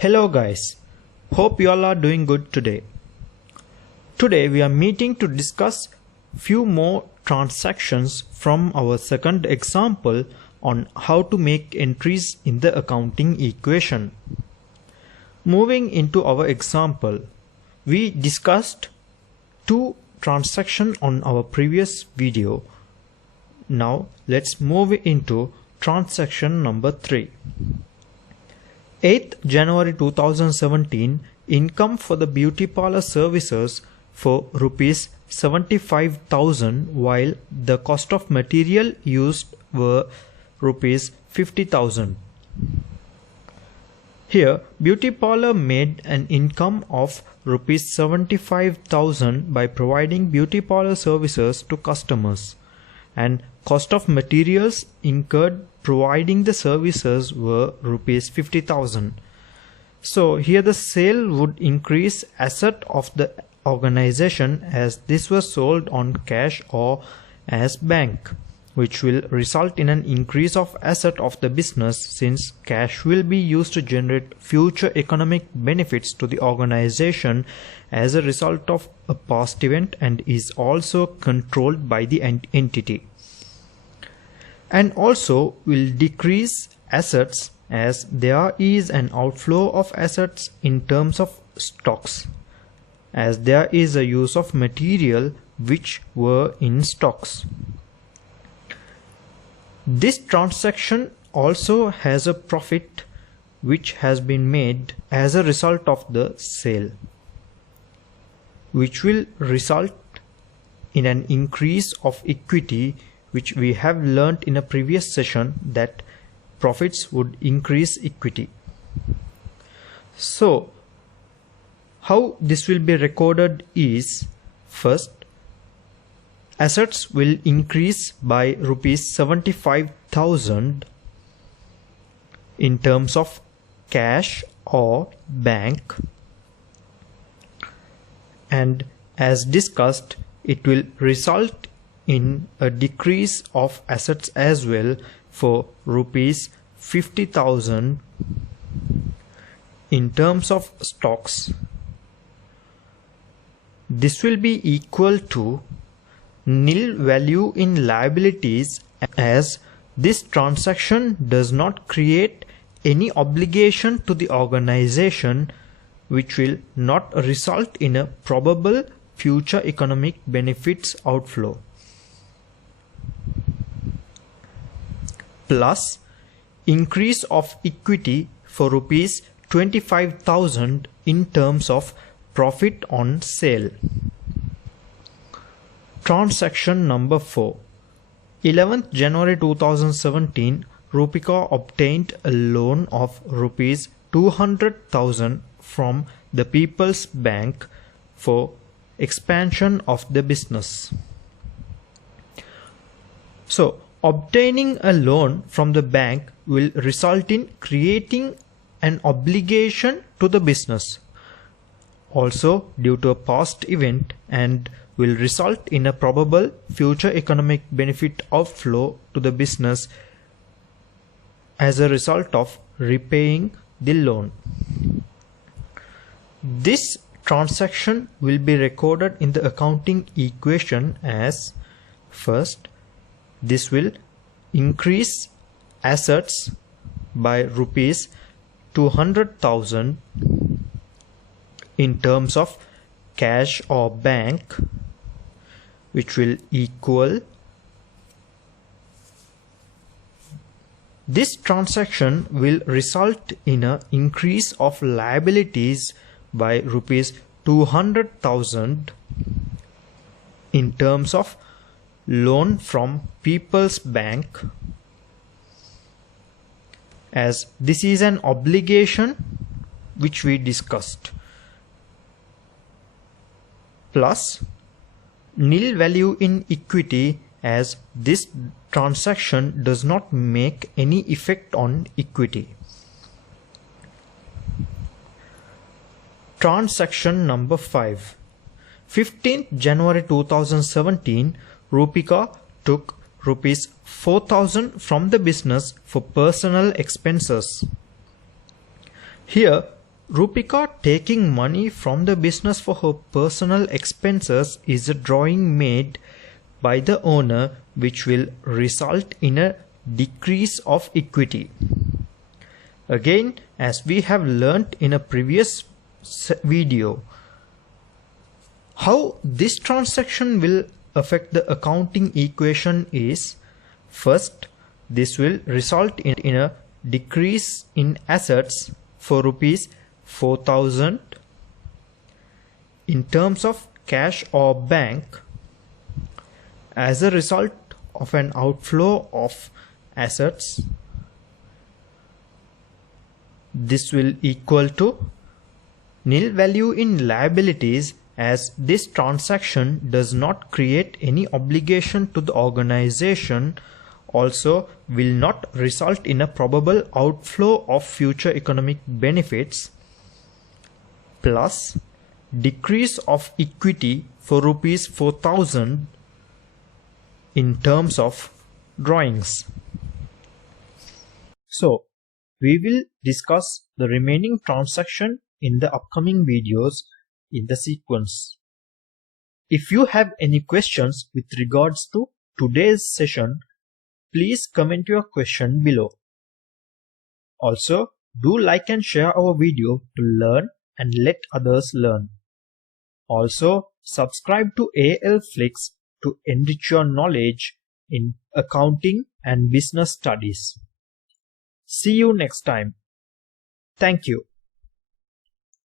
Hello guys, hope you all are doing good today. Today we are meeting to discuss few more transactions from our second example on how to make entries in the accounting equation. Moving into our example, we discussed two transactions on our previous video. Now let's move into transaction number 3. 8th January 2017, income for the beauty parlor services for rupees 75,000 while the cost of material used were rupees 50,000. Here, beauty parlor made an income of rupees 75,000 by providing beauty parlor services to customers, and cost of materials incurred providing the services were rupees 50,000. So here the sale would increase asset of the organization as this was sold on cash or as bank, which will result in an increase of asset of the business since cash will be used to generate future economic benefits to the organization as a result of a past event and is also controlled by the entity. And also will decrease assets as there is an outflow of assets in terms of stocks, as there is a use of material which were in stocks. This transaction also has a profit which has been made as a result of the sale, which will result in an increase of equity, which we have learnt in a previous session that profits would increase equity. So how this will be recorded is, first, assets will increase by rupees 75,000 in terms of cash or bank, and as discussed, it will result in a decrease of assets as well for rupees 50,000 in terms of stocks. This will be equal to nil value in liabilities as this transaction does not create any obligation to the organization, which will not result in a probable future economic benefits outflow, plus increase of equity for rupees 25,000 in terms of profit on sale. Transaction number 4. 11th January 2017, Rupika obtained a loan of rupees 200,000 from the People's Bank for expansion of the business. So, obtaining a loan from the bank will result in creating an obligation to the business, also due to a past event, and will result in a probable future economic benefit outflow to the business as a result of repaying the loan. This transaction will be recorded in the accounting equation as, first, this will increase assets by rupees 200,000 in terms of cash or bank, which will equal. This transaction will result in an increase of liabilities by rupees 200,000 in terms of loan from People's Bank, as this is an obligation which we discussed, plus nil value in equity as this transaction does not make any effect on equity. Transaction number 5. 15th January 2017, Rupika took rupees 4,000 from the business for personal expenses. Here Rupika taking money from the business for her personal expenses is a drawing made by the owner which will result in a decrease of equity. Again, as we have learnt in a previous video, how this transaction will affect the accounting equation is, first, this will result in a decrease in assets for rupees 4,000 in terms of cash or bank as a result of an outflow of assets. This will equal to nil value in liabilities, as this transaction does not create any obligation to the organization, also will not result in a probable outflow of future economic benefits, plus decrease of equity for rupees 4,000 in terms of drawings. So, we will discuss the remaining transaction in the upcoming videos in the sequence. If you have any questions with regards to today's session, please comment your question below. Also, do like and share our video to learn and let others learn. Also, subscribe to ALFlix to enrich your knowledge in accounting and business studies. See you next time. Thank you.